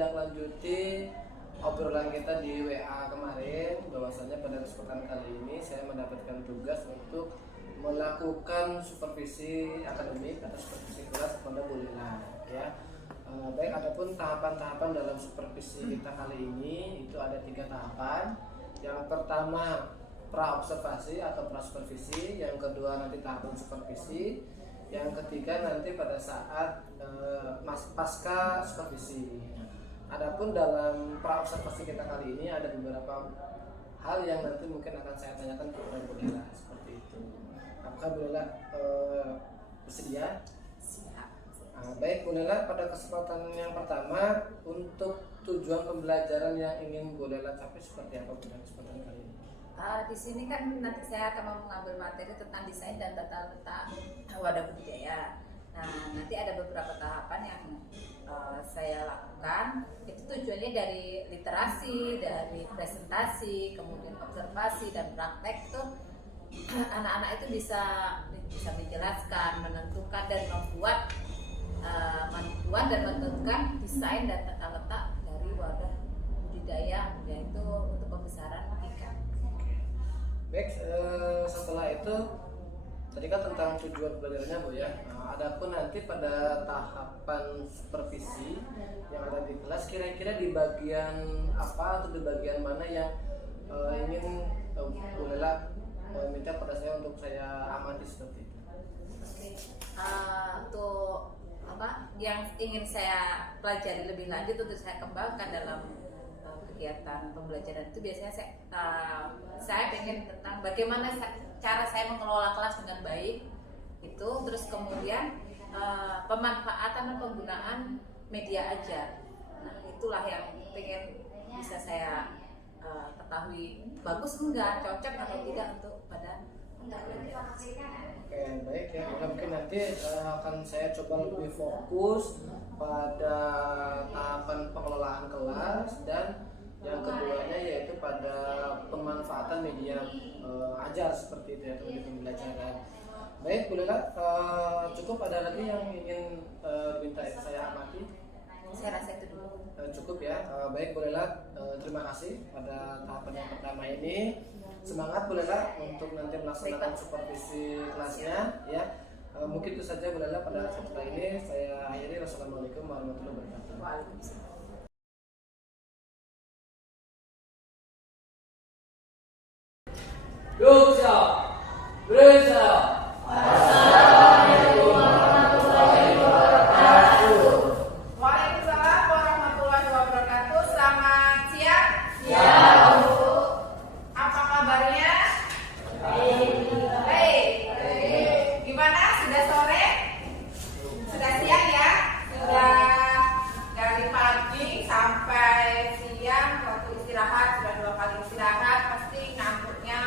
menindaklanjuti obrolan kita di WA kemarin, bahwasanya pada kesempatan kali ini saya mendapatkan tugas untuk melakukan supervisi akademik atau supervisi kelas kepada Bu Lila, ya. Baik, adapun tahapan-tahapan dalam supervisi kita kali ini itu ada 3 tahapan. Yang pertama pra observasi atau pra supervisi, yang kedua nanti tahapan supervisi, yang ketiga nanti pada saat pasca supervisi. Adapun dalam pra observasi kita kali ini ada beberapa hal yang nanti mungkin akan saya tanyakan kepada Bu Lila, seperti itu. Apakah Bu Lila bersedia? Baik Bu Lila, pada kesempatan yang pertama untuk tujuan pembelajaran yang ingin Bu Lila capai seperti apa pada kesempatan kali ini? Di sini kan nanti saya akan mengambil materi tentang desain dan tata letak wadah budidaya. Nah, nanti ada beberapa tahapan yang saya lakukan. Itu tujuannya dari literasi, dari presentasi, kemudian observasi dan praktek tuh anak-anak itu bisa menjelaskan, menentukan dan membuat dan menentukan desain dan tata letak dari wadah budidaya, yaitu untuk pembesaran ikan. Baik, setelah itu tadi kan tentang tujuan belajarnya Bu ya. Adapun nanti pada tahapan supervisi yang ada di kelas, kira-kira di bagian apa atau di bagian mana yang ingin Bu Lila minta pada saya untuk saya amati seperti itu? Untuk apa yang ingin saya pelajari lebih lanjut untuk saya kembangkan dalam kegiatan pembelajaran itu, biasanya saya ingin tentang bagaimana cara saya mengelola kelas dengan baik itu, terus kemudian pemanfaatan dan penggunaan media ajar. Nah, itulah yang ingin bisa saya ketahui bagus enggak, cocok atau tidak untuk pada. Oke, baik ya. Mungkin nanti akan saya coba lebih fokus pada tahapan pengelolaan kelas, dan yang keduanya yaitu pada pemanfaatan media ajar seperti itu ya, di pembelajaran. Baik Bu Lila, cukup ada lagi yang ingin diminta saya amati? Saya rasa itu dulu. Cukup ya. Baik Bu Lila, terima kasih pada tahapan yang pertama ini. Semangat Bu Lila untuk nanti melaksanakan supervisi kelasnya ya. Mungkin itu saja Bu Lila pada kesempatan ini. Saya akhiri. Wassalamualaikum warahmatullahi wabarakatuh. Waalaikumsalam. Yogyakarta, Indonesia. Assalamualaikum warahmatullahi wabarakatuh. Waalaikumsalam warahmatullahi wabarakatuh. Selamat siang. Siang. Apa kabarnya? Baik. Gimana? Sudah sore? Sudah siang ya? Sudah dari pagi sampai siang, waktu istirahat sudah 2 kali istirahat, pasti ngantuknya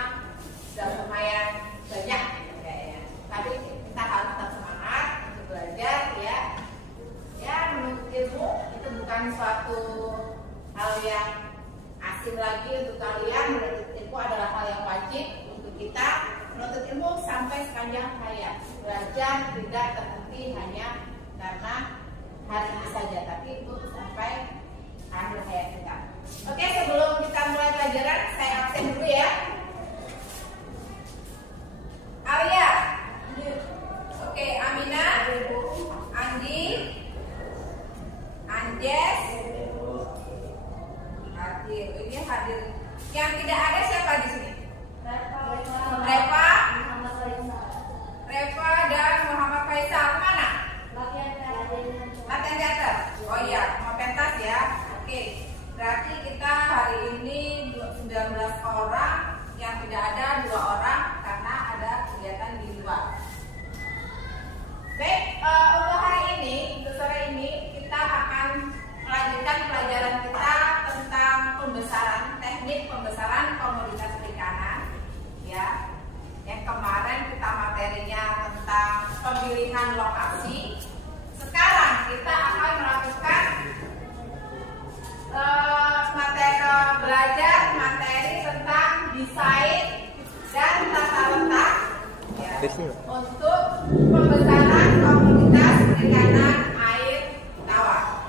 sudah lumayan banyak kayaknya. Tapi kita harus tetap semangat untuk belajar ya. Ya, menuntut ilmu itu bukan suatu hal yang asing lagi untuk kalian. Menuntut ilmu adalah hal yang wajib untuk kita. Menuntut ilmu sampai sepanjang hayat. Belajar tidak terhenti hanya karena hari ini saja, tapi itu sampai akhir hayat kita. Oke, sebelum kita mulai pelajaran, saya absen dulu ya. Alia, oke, Amina, Andi, Anjes, hadir. Ini hadir. Yang tidak ada siapa di sini? Reva dan Muhammad Faisal. Mana? Latihan teater. Oh iya, mau pentas ya. Oke. Berarti kita hari ini 19 orang, yang tidak ada 2 orang karena ada kegiatan di luar. Baik, untuk hari ini, untuk sore ini kita akan melanjutkan pelajaran kita tentang pembesaran, teknik pembesaran komoditas perikanan ya. Yang kemarin kita materinya tentang pemilihan lokasi. Sekarang kita akan melakukan belajar materi tentang desain dan tata letak ya, untuk pembesaran komoditas perikanan air tawar.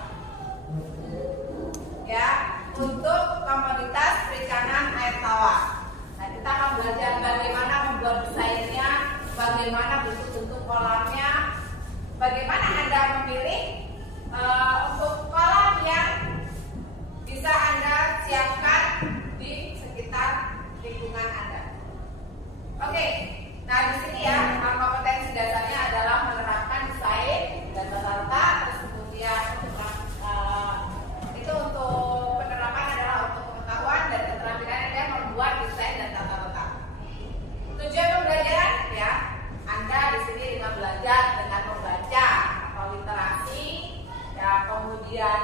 untuk bentuk kolamnya. Bagaimana Anda memilih untuk kolam yang bisa Anda siapkan di sekitar lingkungan Anda? Oke, nah di sini ya kompetensi dasarnya adalah menerapkan desain dan tata letak, terus kemudian itu untuk penerapan adalah untuk pengetahuan dan keterampilan Anda membuat desain dan tata letak. Tujuan pembelajaran ya, Anda di sini dengan belajar dengan membaca atau literasi, ya kemudian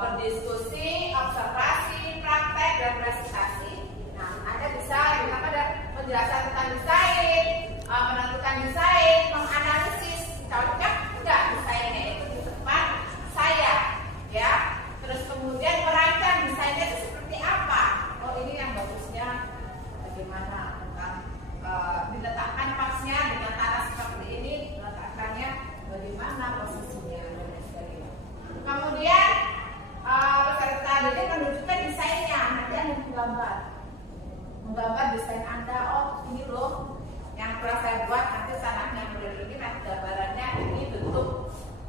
berdiskusi, observasi, praktek dan presentasi. Nah, Anda bisa yang pertama ada penjelasan tentang desain, menentukan desain, menganalisis cocok enggak desainnya itu di depan saya, ya. Terus kemudian merancang desainnya itu seperti apa? Oh ini yang bagusnya bagaimana tentang diletakkan pasnya dengan tanah seperti ini, meletakkannya bagaimana posisinya dan lain sebagainya. Kemudian peserta didik menunjukkan desainnya, nanti Anda menggambar desain Anda. Oh ini loh yang telah saya buat, nanti tanahnya model ini, nanti gambarannya ini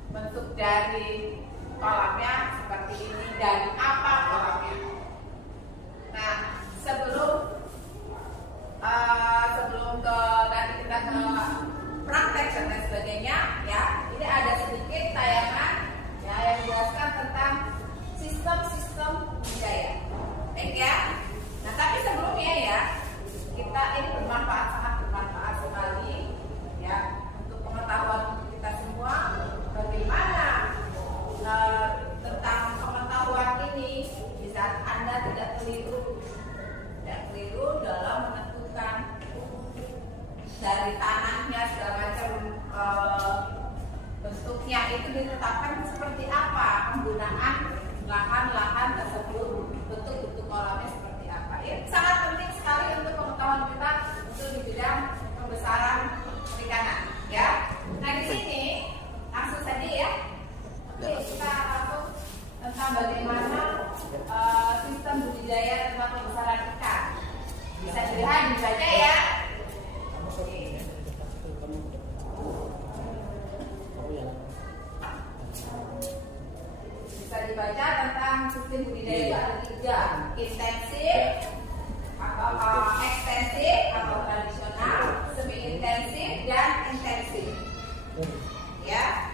bentuk dari kolamnya seperti ini, dari apa kolamnya. Nah sebelum ke nanti kita ke praktek dan lain sebagainya ya, ini ada sedikit tayangan ya yang menjelaskan tentang sistem budidaya. Baik ya. Nah tapi sebelumnya ya, kita ini sangat bermanfaat sekali ya untuk pengetahuan kita semua bagaimana tentang pengetahuan ini di saat Anda tidak keliru dalam menentukan dari tanahnya segala macam bentuknya itu ditetapkan seperti apa, penggunaan lahan tersebut, bentuk kolamnya seperti apa. Ini sangat penting sekali untuk pengetahuan kita untuk di bidang pembesaran perikanan ya. Nah di sini langsung saja ya. Oke, kita langsung tentang bagaimana sistem budidaya tentang pembesaran ikan. Bisa dilihat dibaca ya. Oke. Bisa dibaca tentang sistem budidaya itu ada 3, intensif atau ekstensif atau tradisional, semi intensif dan intensif ya.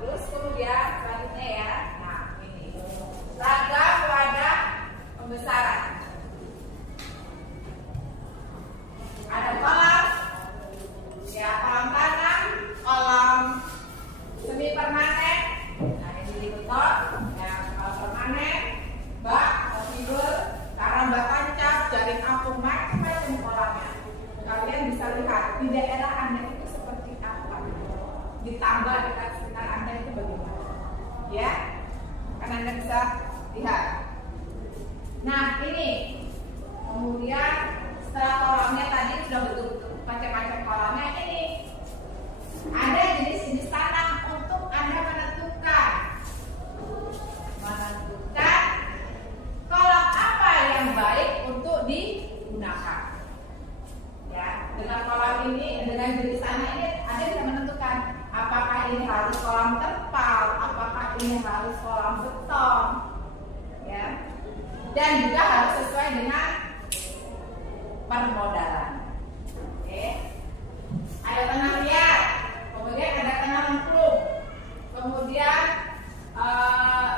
Terus kemudian selanjutnya ya, nah ini ragam wadah pembesaran. Ada kolam ya, kolam tanam, kolam semi permanen, nah ini di beton ya, kolam permanen, bak, fiber, karamba tancap, jaring apung, macam-macam kolamnya. Kalian bisa lihat di daerah Anda itu seperti apa, ditambah dekat sekitar Anda itu bagaimana ya, kan Anda bisa lihat. Nah ini kemudian setelah kolamnya tadi sudah betul-betul macam-macam kolamnya, ini ada jenis-jenis tanah untuk Anda menentukan kolam apa yang baik untuk digunakan ya. Dengan kolam ini, dengan jenis tanah ini Anda bisa menentukan apakah ini harus kolam terpal, apakah ini harus kolam beton ya, dan juga harus sesuai dengan permodalan. Oke. Ada tanah liat, kemudian ada tanah lempung, kemudian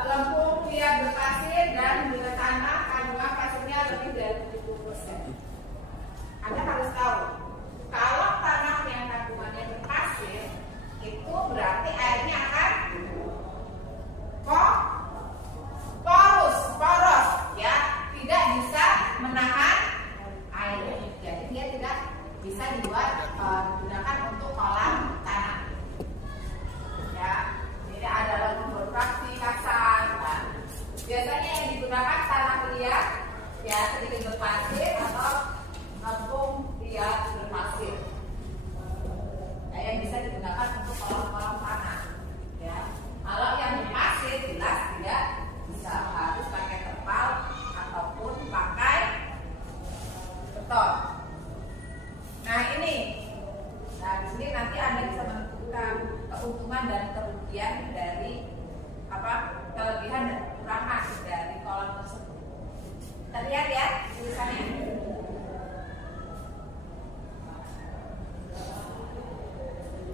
lempung liat berpasir, dan bila tanah kandungan pasirnya lebih dari 70%. Anda harus tahu kalau tanah yang kandungannya berpasir itu berarti airnya akan poros ya, tidak bisa menahan air, jadi dia tidak bisa digunakan untuk kolam tanah ya. Tidak ada lempung berfraksi kasar. Nah, biasanya yang digunakan tanah liat ya, sedikit berpasir atau lempung liat berpasir nah, yang bisa digunakan untuk kolam-kolam tanah ya. Kalau yang berpasir jelas tidak bisa, harus pakai terpal ataupun pakai tulisannya?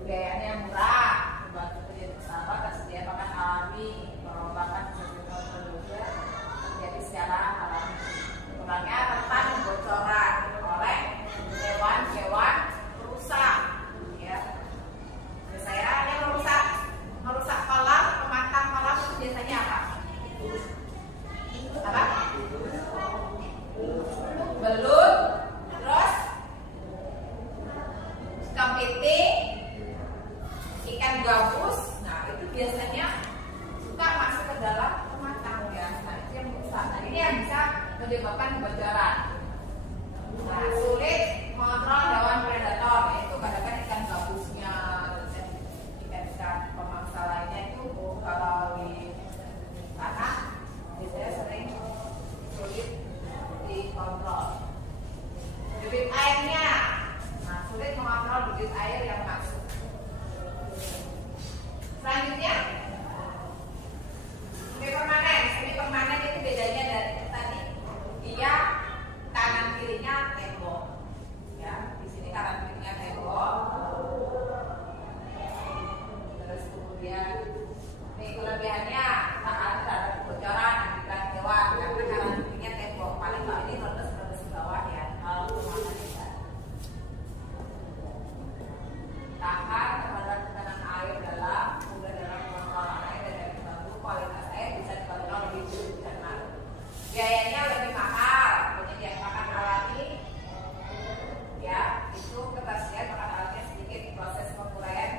Biayanya murah, membantu kerja bersama, tersedia pakan alami, pengembangan sesuatu produk terjadi secara alami. Kurangnya rentan kebocoran oleh hewan-hewan perusak, ya. Biasanya yang merusak kolam, pematang kolam itu biasanya apa? Apa? Belut, terus kepiting, ikan gabus. Nah itu biasanya suka masuk ke dalam pematang, ya. Nah itu yang merusak. Nah ini yang bisa menyebabkan kebocoran. Nah sulit mengontrol hewan predator, yaitu kadang-kadang ikan gabusnya dan ikan pemangsa lainnya itu kalau di tanah biasanya sering sulit dikontrol. Debit airnya, nah sulit mengontrol debit air yang masuk. Selanjutnya, semi permanen. Semi permanen itu bedanya dari tadi, dia kanan kirinya tembok, ya. Di sini kanan kirinya tembok. Terus kemudian ini kelebihannya tahan terhadap kebocoran akibat hewan karena kanan kirinya tembok. Paling kalau ini rodes ke bawah, ya. Kalau permanen tidak. Tahan terhadap tekanan air dalam, mudah dalam pengelolaan air dan dari bambu, kualitas air bisa dikontrol lebih cermat. Biayanya lebih mahal, penyediaan pakan alami, ya, itu ketersediaan pakan alami sedikit, proses penguraian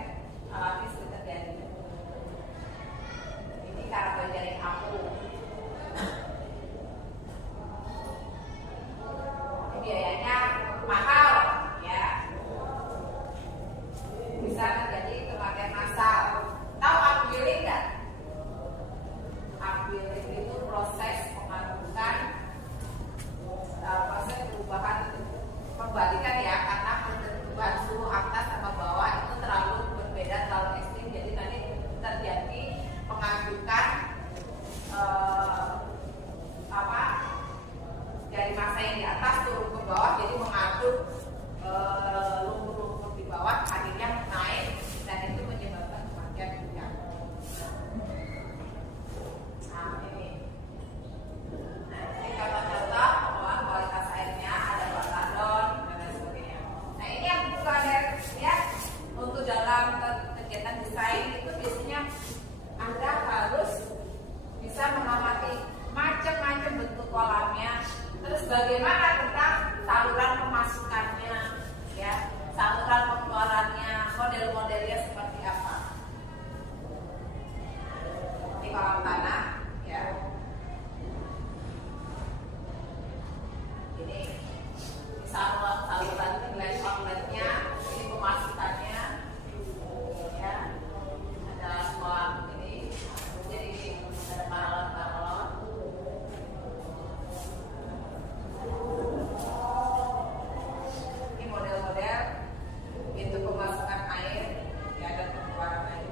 alami sulit terjadi. Ini karbon jaring apung. Ini biayanya mahal, ya. Bisa terjadi kematian massal. Tahu upwelling nggak? Upwelling itu proses pengadukan, proses perubahan pembalikan, ya, karena perubahan suhu atas sama bawah itu terlalu berbeda, terlalu ekstrim. Jadi nanti terjadi pengadukan dari massa yang di atas turun ke bawah, jadi mengaduk lumpur-lumpur di bawah, akhirnya naik dan itu menyebabkan kematian ikan. Nah ini contoh-contoh pengelolaan kualitas airnya, ada baladon dan lain sebagainya. Nah ini yang bukan ada, ya, untuk dalam kegiatan desain itu biasanya Anda harus bisa mengamati macam-macam bentuk kolamnya, terus bagaimana tentang saluran pemasukannya, ya, saluran pengeluarannya, model-modelnya seperti apa. Ini kolam tanah, ya. Ini saluran nilai outletnya, ini pemasukannya, ya. Ada kolam ini, jadi ada paralon-paralon. Ini model-model pintu pemasukan air, ya, dan pengeluaran air.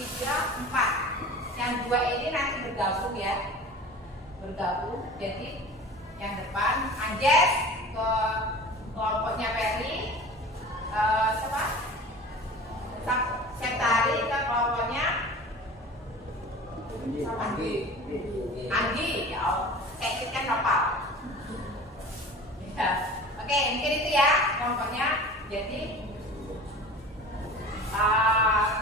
3, 4. Yang 2 ini nanti bergabung ya. Bergabung. Jadi yang depan Anjes ke kelompoknya Peri. Siapa? Saya tarik ke kelompoknya Anggi. Ya, saya kan kapal. Ya. Oke, mungkin itu ya kelompoknya. Jadi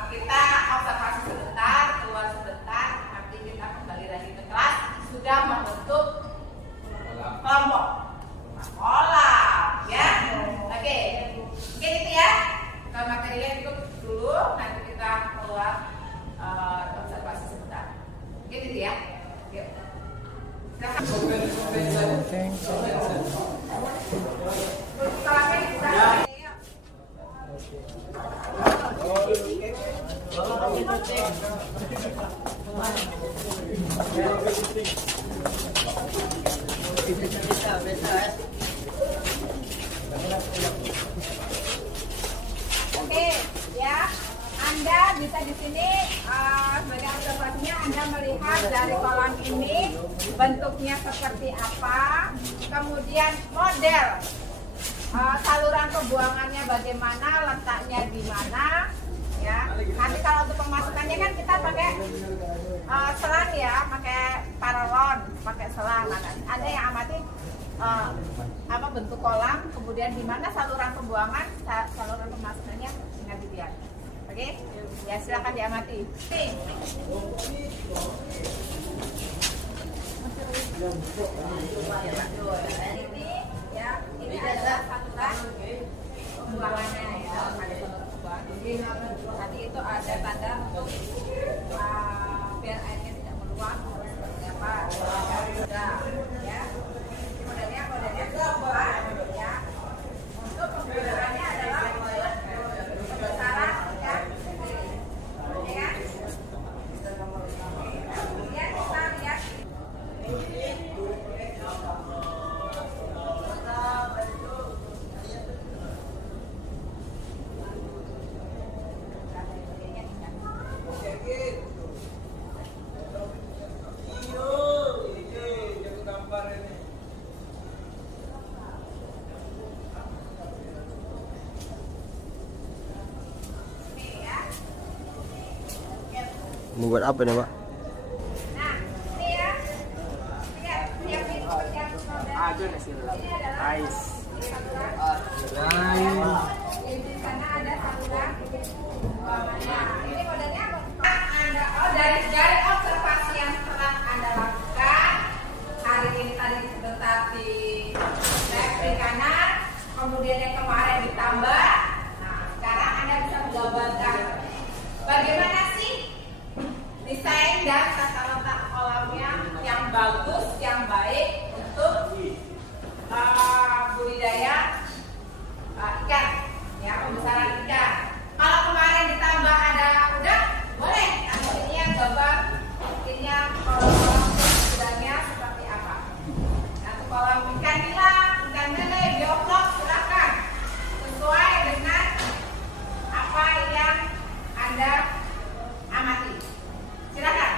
kita observasi sebentar, keluar sebentar, nanti kita kembali lagi ke kelas. Sudah membentuk kelompok pola, ya. Oke, mungkin itu ya. Ke materinya itu dulu, nanti kita keluar observasi sebentar. Mungkin itu ya. Yuk. Oke, ya. Anda bisa di sini sebagai observasinya Anda melihat dari kolam ini bentuknya seperti apa, kemudian model saluran pembuangannya bagaimana, letaknya di mana, ya. Nanti kalau untuk pemasukannya kan kita pakai selang ya, pakai paralon, pakai selang. Nah, ada yang amati apa bentuk kolam, kemudian di mana saluran pembuangan, saluran pemasukannya dengan dilihat. Oke, ya silakan diamati. Ini adalah saluran pembuangannya ya, ada saluran pembuangan. Jadi tadi itu ada tanda untuk biar airnya tidak meluap seperti apa. Ya, modelnya ya. Untuk penggunaannya adalah kebesaran yang ya. Kemudian kita lihat Membuat apa nih, Pak? nah, ini ya. Lihat ini seperti yang ini adalah saluran. Di sana ada saluran pembuangannya. Ini modelnya Anda dari observasi yang telah Anda lakukan hari ini tadi sebentar di lab di kanan, kemudian yang kemarin ditambah. Nah, sekarang Anda bisa menggambarkan bagaimana sih desain dan tata letak kolamnya yang bagus, yang baik untuk budidaya ikan, ya, pembesaran ikan. Kalau kemarin ditambah ada udang, boleh. Nah, ini yang gambar, ini yang kolam-kolam udangnya seperti apa. Nah, untuk kolam ikan nila, ikan lele, bioflok, silakan sesuai dengan apa yang Anda amati. Silakan.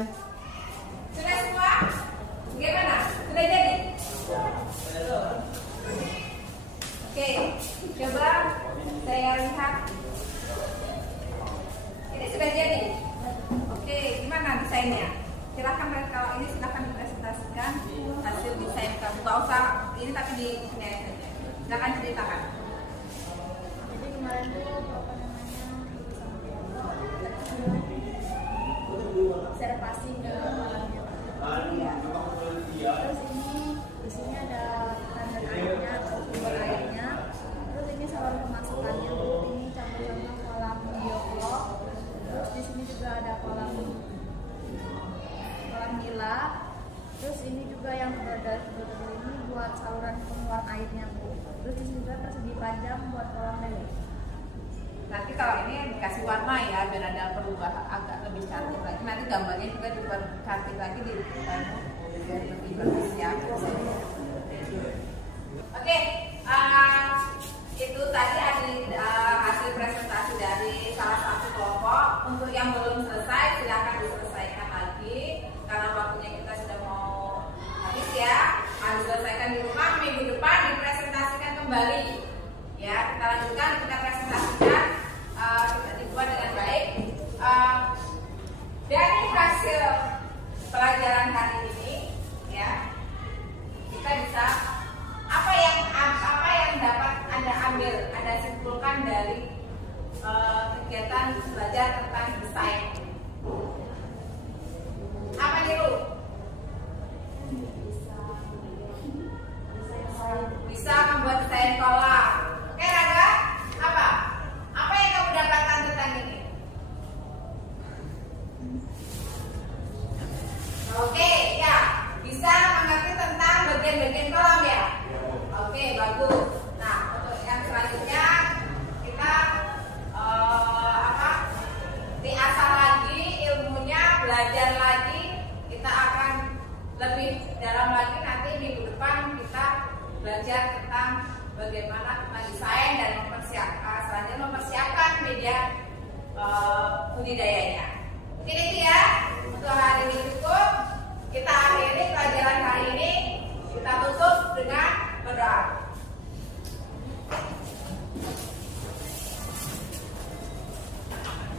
Sudah semua? Bagaimana? Sudah jadi? Oke, coba saya lihat. Ini sudah jadi. Oke, gimana desainnya? Silahkan kalau ini silahkan dipresentasikan hasil desain kamu. Gak usah ini tapi di sini aja. Silahkan ceritakan. Jadi kemarin tuh apa namanya observasi ke kolamnya Pak. Terus ini di sini ada standar airnya, sumber airnya. Terus ini saluran pemasukannya Bu. Ini contoh-contoh kolam bioflok. Terus di sini juga ada kolam nila. Terus ini juga yang dari ini buat saluran pengeluaran airnya Bu. Terus di sini juga persegi panjang buat kolam lele. Nanti kalau ini dikasih warna ya biar ada perubahan agak lebih cantik lagi. Nanti gambarnya juga dibuat cantik lagi di biar lebih bagus ya. Oke, itu tadi hasil presentasi dari salah satu kelompok. Untuk yang belum selesai silakan diselesaikan lagi karena waktunya kita sudah mau habis ya. Harus selesaikan di rumah, minggu depan dipresentasikan kembali. Ya, kita lanjutkan, kita presentasikan, kita dibuat dengan baik. Dari hasil pelajaran hari ini, ya, kita bisa apa yang dapat Anda ambil, Anda simpulkan dari kegiatan belajar tentang desain. Apa nih Lu? Bisa membuat desain kolam. Oke Raga, apa? Apa yang kamu dapatkan tentang ini? Oke, ya, bisa mengerti tentang bagian-bagian kolam ya. Oke, bagus. Nah, untuk yang selanjutnya kita diasah lagi ilmunya, belajar lagi. Kita akan lebih dalam lagi nanti minggu depan kita belajar tentang bagaimana kita desain dan selanjutnya mempersiapkan media budidayanya. Mungkin itu ya untuk hari ini cukup. Kita akhiri pelajaran hari ini. Kita tutup dengan berdoa.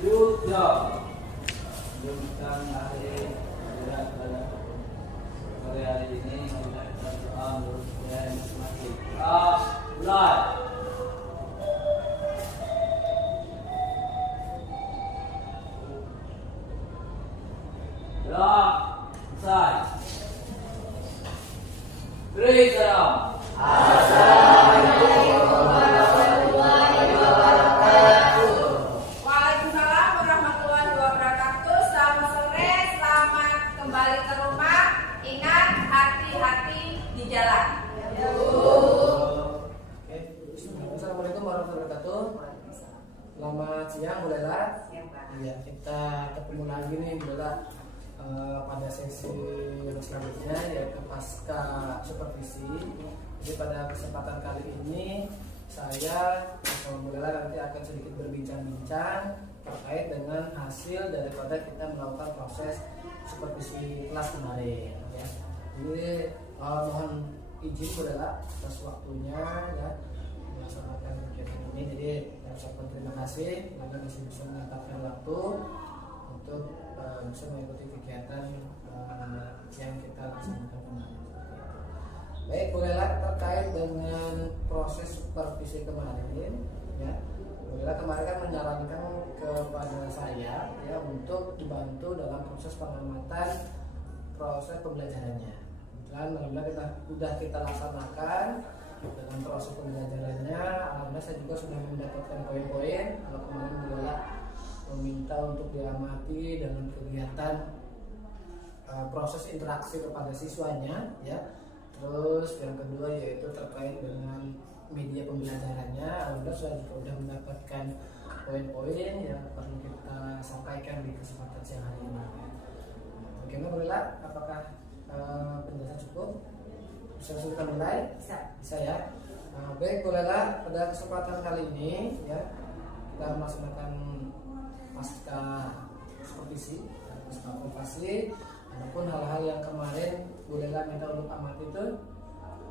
Yuda Jumkan hari berat pada sore hari ini kita berdoa menurut yang masing-masing. Mulai. Doa selesai. Beri salam. Waalaikumsalam warahmatullahi wabarakatuh. Selamat sore, selamat kembali ke rumah. Ingat, hati-hati di jalan. Oke. Assalamualaikum warahmatullahi wabarakatuh. Selamat siang Bu Lela. Iya, kita ketemu lagi nih Bu Lela pada sesi yang selanjutnya yaitu pasca supervisi. Jadi pada kesempatan kali ini saya bersama Bu Lela nanti akan sedikit berbincang-bincang terkait dengan hasil daripada kita melakukan proses supervisi kelas kemarin ya. Jadi mohon izin Bu Lela atas waktunya ya melaksanakan kegiatan ini. Jadi saya ucapkan terima kasih karena masih bisa menyempatkan waktu untuk bisa mengikuti kegiatan yang kita laksanakan kemarin. Baik Bu Lela, terkait dengan proses supervisi kemarin ya, Bu Lela kemarin kan menyarankan kepada saya ya untuk dibantu dalam proses pengamatan proses pembelajarannya. Dan alhamdulillah kita laksanakan dengan proses pembelajarannya. Alhamdulillah saya juga sudah mendapatkan poin-poin. Kalau kemarin Bu Lela meminta untuk diamati dalam kegiatan proses interaksi kepada siswanya ya. Terus yang kedua yaitu terkait dengan media pembelajarannya. Alhamdulillah saya juga sudah mendapatkan poin-poin yang perlu kita sampaikan di kesempatan siang hari ini. Bagaimana Bu Lela? Apakah penjelasan cukup? Bisa kita mulai? Bisa ya. Baik Bu Lela, pada kesempatan kali ini ya kita melaksanakan pasca supervisi soal privasi. Adapun hal-hal yang kemarin Bu Lela minta untuk amati itu,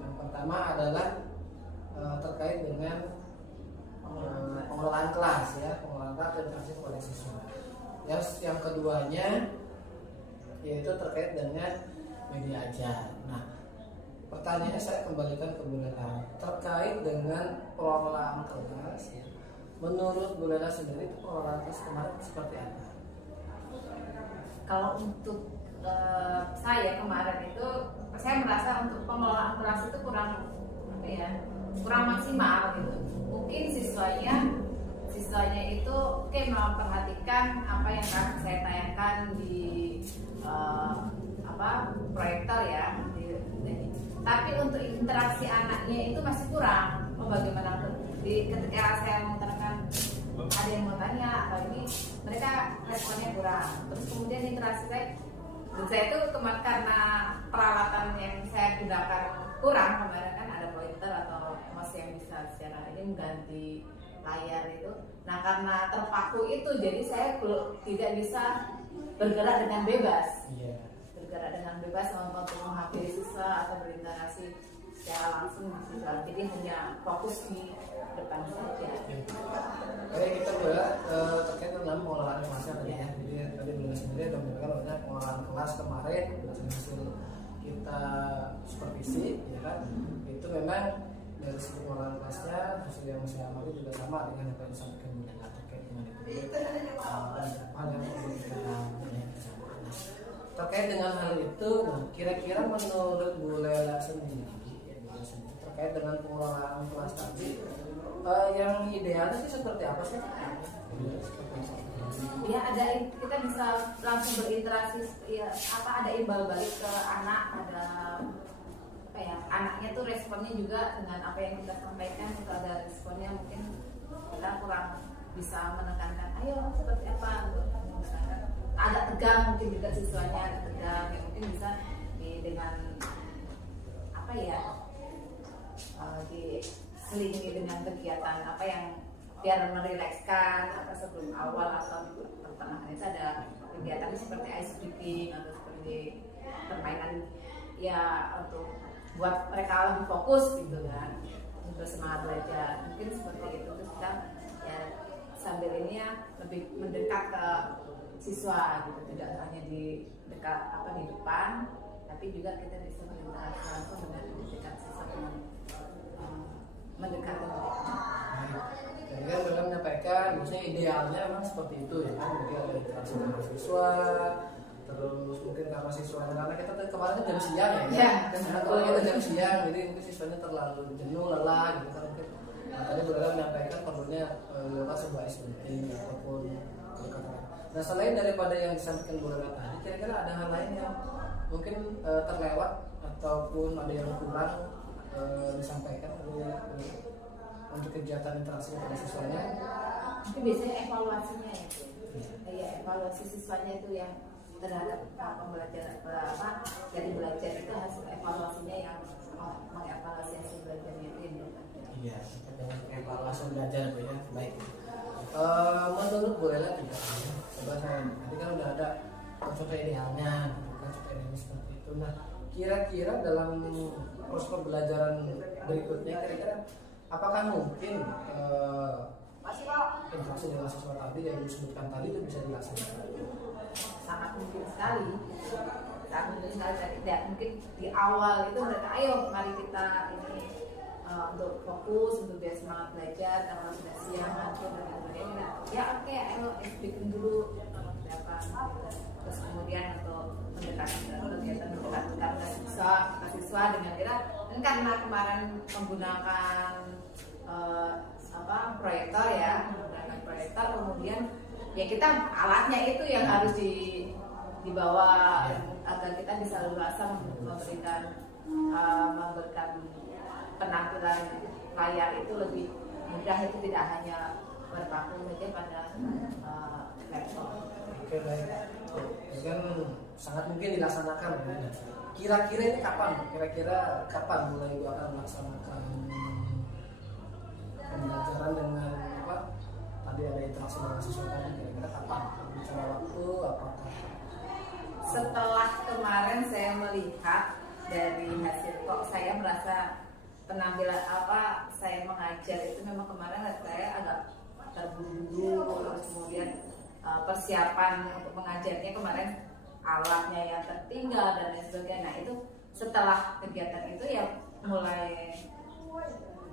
yang pertama adalah terkait dengan pengelolaan kelas ya, pengelolaan kelas dan interaksi kepada siswa. Yang keduanya yaitu terkait dengan media ajar. Nah, pertanyaannya saya kembalikan ke Bu Lela terkait dengan pengelolaan kelas ya. Menurut Bu Lela sendiri pengelolaan kelas kemarin seperti apa? Kalau untuk saya kemarin itu, saya merasa untuk pengelolaan kelas itu kurang maksimal gitu. Mungkin siswanya itu memperhatikan apa yang saya tayangkan di proyektor ya. Tapi untuk interaksi anaknya itu masih kurang. Bagaimana ketika saya mengutarakan ada yang mau tanya apa ini, mereka responnya kurang. Terus kemudian interaksi saya itu karena peralatan yang saya gunakan kurang kemarin kan ada pointer atau mouse yang bisa secara ini mengganti layar itu. Nah karena terpaku itu jadi saya tidak bisa bergerak dengan bebas. Bergerak dengan bebas untuk menghampiri siswa atau berinteraksi secara langsung dengan siswa. Jadi hanya fokus di depan saja. Oke, kita terkait dengan pengolahan kelasnya tadi ya. Jadi tadi beliau sendiri sudah menyampaikan bahwa pengolahan kelas kemarin berdasarkan hasil kita supervisi, ya kan? Itu memang dari segi pengolahan kelasnya hasil yang saya amati juga sama dengan apa yang disampaikan Bu Lela terkait dengan itu. Hal yang perlu kita terkait dengan hal itu, nah, kira-kira menurut Bu Lela sendiri terkait dengan pengelolaan kelas tadi, yang idealnya sih seperti apa sih? Ya kita bisa langsung berinteraksi ya, ada imbal balik ke anak, ada anaknya tuh responnya juga dengan apa yang kita sampaikan. Kalau ada responnya mungkin kita kurang bisa menekankan ayo seperti apa untuk menekankan. Agak tegang mungkin juga siswanya agak tegang ya, mungkin bisa dengan diselingi dengan kegiatan apa yang biar merilekskan atau sebelum awal atau di pertengahan itu ada kegiatan seperti ice breaking atau seperti permainan ya untuk buat mereka lebih fokus gitu kan, untuk semangat belajar mungkin seperti itu. Terus kita ya sambil ini ya lebih mendekat ke siswa gitu, tidak hanya di dekat di depan, tapi juga kita bisa berinteraksi langsung dengan dekat siswa dengan mendekati mereka. Jadi kan beliau menyampaikan, maksudnya idealnya memang seperti itu ya kan, jadi ada interaksi dengan siswa, terus mungkin karena siswanya kita kemarin kan jam siang ya, karena kalau kita jam siang, jadi mungkin siswanya terlalu jenuh, lelah gitu kan mungkin. Nah, tadi beliau menyampaikan perlunya dilakukan sebuah SBT ataupun pendekatan. Nah selain daripada yang disampaikan beliau tadi, kira-kira ada hal lain yang mungkin terlewat ataupun ada yang kurang disampaikan untuk kegiatan interaksi pada siswanya? Mungkin biasanya evaluasinya ya, evaluasi siswanya itu yang terhadap pembelajaran jadi belajar itu hasil evaluasinya yang mengevaluasi hasil belajarnya itu yang dilakukan. Iya, dengan evaluasi belajar Bu ya, baik. Menurut Bu Lela juga, sebenarnya tadi kan udah ada contoh idealnya, contoh idealnya seperti itu. Nah, kira-kira dalam proses pembelajaran berikutnya, kira-kira apakah mungkin interaksi dengan siswa tadi yang disebutkan tadi itu bisa dilaksanakan? Sangat mungkin sekali. Tidak mungkin di awal itu mereka ayo mari kita ini untuk fokus untuk biar semangat belajar, kalau sudah siang ngantuk dan sebagainya ya oke, ayo bikin dulu apa terus kemudian untuk mendekatkan kegiatan mendekatkan siswa dengan kita dan karena kemarin menggunakan proyektor ya, menggunakan proyektor kemudian ya kita alatnya itu yang harus dibawa agar kita bisa leluasa memberikan penampilan layar itu lebih mudah, itu tidak hanya berpaku saja pada laptop. Oke baik, ini kan sangat mungkin dilaksanakan ya. Kira-kira ini kapan? Kira-kira kapan mulai Ibu akan melaksanakan pembelajaran dengan tadi ada interaksi dengan siswa tadi, kira-kira kapan? Bicara waktu apakah setelah kemarin saya melihat dari hasil kok saya merasa penampilan saya mengajar itu memang kemarin saya agak terburu-buru, terus kemudian persiapan untuk mengajarnya kemarin alatnya yang tertinggal dan lain sebagainya. Nah itu setelah kegiatan itu ya mulai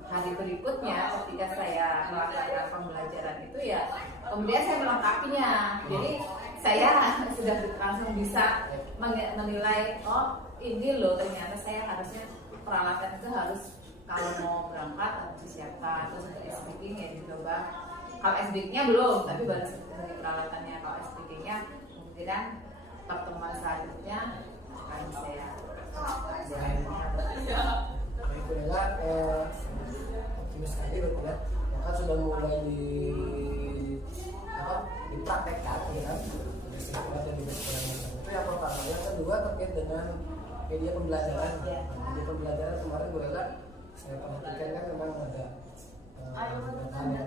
hari berikutnya ketika saya melakukan pembelajaran itu ya kemudian saya melengkapinya. Jadi saya sudah langsung bisa menilai, oh ini loh ternyata saya harusnya peralatan itu harus kalau mau berangkat harus disiapkan. Terus untuk speaking ya dicoba. Kalau SBK-nya belum, tapi baru seperti peralatannya. Kalau SBK-nya kemudian pertemuan selanjutnya akan saya Baik, Bella, optimis sekali berarti ya. Kan sudah mulai dipraktekkan ya kan. Sirkulat yang diberlakukan itu yang pertama. Yang kedua terkait dengan media pembelajaran. Media pembelajaran kemarin Bella saya perhatikan kan memang ada tanya.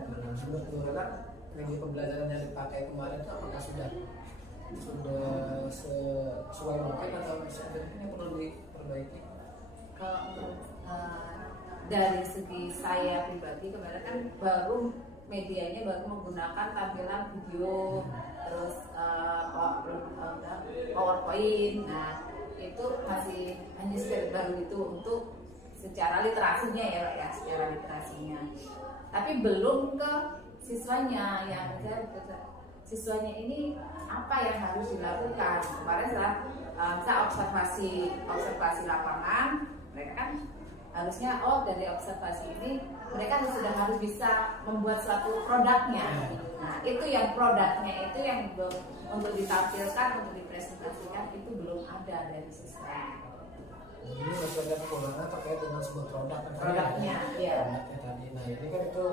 Menurut Bella media pembelajaran yang dipakai kemarin itu apakah sudah sesuai mungkin atau masih ada yang perlu diperbaiki? Kalau untuk dari segi saya pribadi kemarin kan baru medianya baru menggunakan tampilan video, terus PowerPoint. Nah itu masih hanya sekedar baru itu untuk secara literasinya ya secara literasinya. Tapi belum ke siswanya yang siswanya ini apa yang harus dilakukan. Kemarin saya observasi lapangan, mereka kan harusnya dari observasi ini mereka sudah harus bisa membuat suatu produknya. Nah itu yang produknya itu yang untuk ditampilkan, untuk dipresentasikan itu belum ada dari siswa. Ini masih ada kekurangan terkait dengan sebuah produknya ya. Produknya tadi. Nah ini kan itu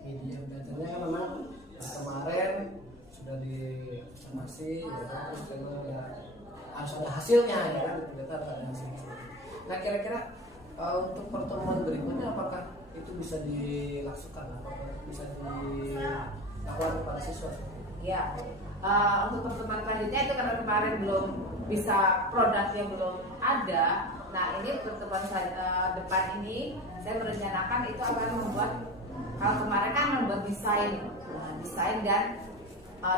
media belajarnya kan memang kemarin sudah diobservasi ya kan, terus harus ada hasilnya ya kan, ternyata ada hasilnya. Nah kira-kira untuk pertemuan berikutnya apakah itu bisa dilakukan, apakah bisa dilakukan kepada siswa? Ya, untuk pertemuan selanjutnya itu karena kemarin belum bisa produknya belum ada. Nah ini pertemuan depan ini saya merencanakan itu akan membuat, kalau kemarin kan membuat desain dan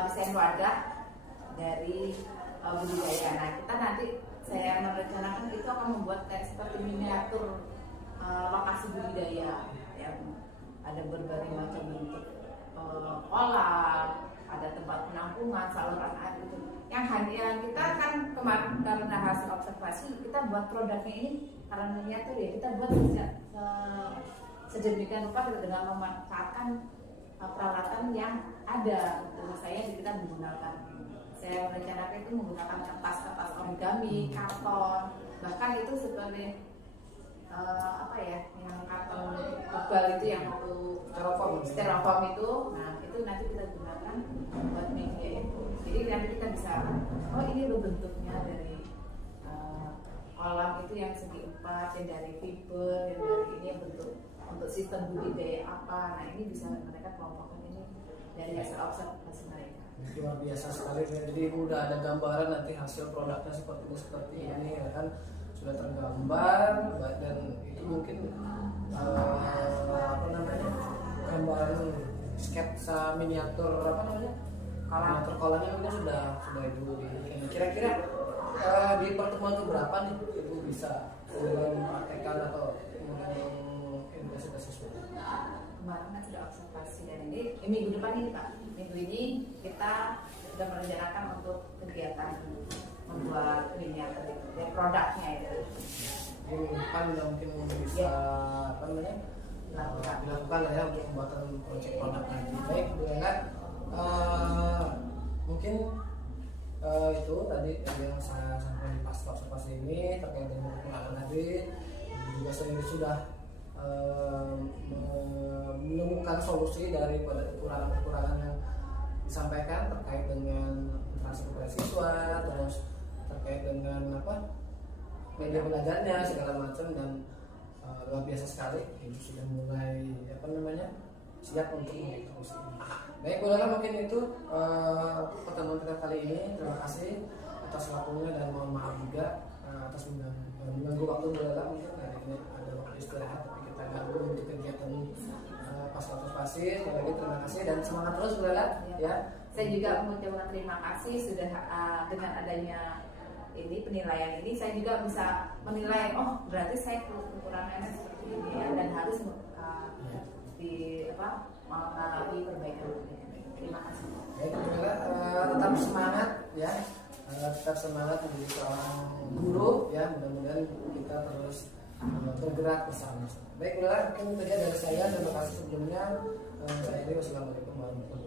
desain wadah dari budidaya. Nah kita nanti saya merencanakan itu akan membuat kayak seperti miniatur lokasi budidaya yang ada berbagai macam bentuk kolam, ada tempat penampungan, saluran air itu. Yang hanya kita kan kemarin karena hasil observasi kita buat produknya ini karena miniatur ya, kita buat sedemikian rupa dengan memanfaatkan peralatan yang ada. Tentu saya kita menggunakan, saya merencanakan itu menggunakan kertas origami, karton, bahkan itu seperti yang karton tebal itu yang untuk styrofoam itu. Nah itu nanti kita gunakan buat media itu. Jadi nanti kita bisa, ini loh bentuknya dari kolam itu yang segi 4, yang dari fiber, yang dari ini yang bentuk untuk sistem budidaya apa. Nah ini bisa mereka kelompokkan ini dari hasil observasi mereka. Luar biasa sekali. Jadi udah ada gambaran nanti hasil produknya seperti ini ya kan, sudah tergambar dan itu mungkin gambaran sketsa miniatur miniatur kolamnya mungkin sudah ibu ini. Kira-kira di pertemuan keberapa nih ibu bisa mempraktekkan atau menginvestasi siswa? Kemarin kan sudah observasi dan ini minggu depan ini Pak, minggu ini kita sudah merencanakan untuk kegiatan membuat miniatur produknya itu. Jadi minggu depan mungkin bisa dilakukan lah ya untuk pembuatan proyek produk lagi. Baik Bu Ella, mungkin itu tadi yang saya sampaikan pas observasi ini terkait dengan kekurangan tadi, juga sendiri sudah menemukan solusi daripada kekurangan yang disampaikan terkait dengan interaksi kepada siswa, terus terkait dengan media belajarnya segala macam, dan luar biasa sekali ini sudah mulai siap untuk mengeksekusi. Baik Bu Ella, mungkin itu pertemuan kita kali ini. Terima kasih atas waktunya dan mohon maaf juga atas mengganggu waktu Bu Lela. Mungkin hari ini ada waktu istirahat tapi kita ganggu untuk kegiatan pas waktu pasir. Sekali lagi terima kasih dan semangat terus Bu Lela ya. Saya juga mengucapkan terima kasih sudah dengan adanya ini penilaian ini saya juga bisa menilai oh berarti saya kekurangannya seperti ini ya, dan harus mengalami perbaikan. Terima kasih. Baik, Bu Lela, tetap semangat ya. Tetap semangat menjadi seorang guru ya. Mudah-mudahan kita terus bergerak bersama. Baik, Bu Lela, mungkin itu saja dari saya. Terima kasih sebelumnya. Saya ini wassalamualaikum warahmatullahi wabarakatuh.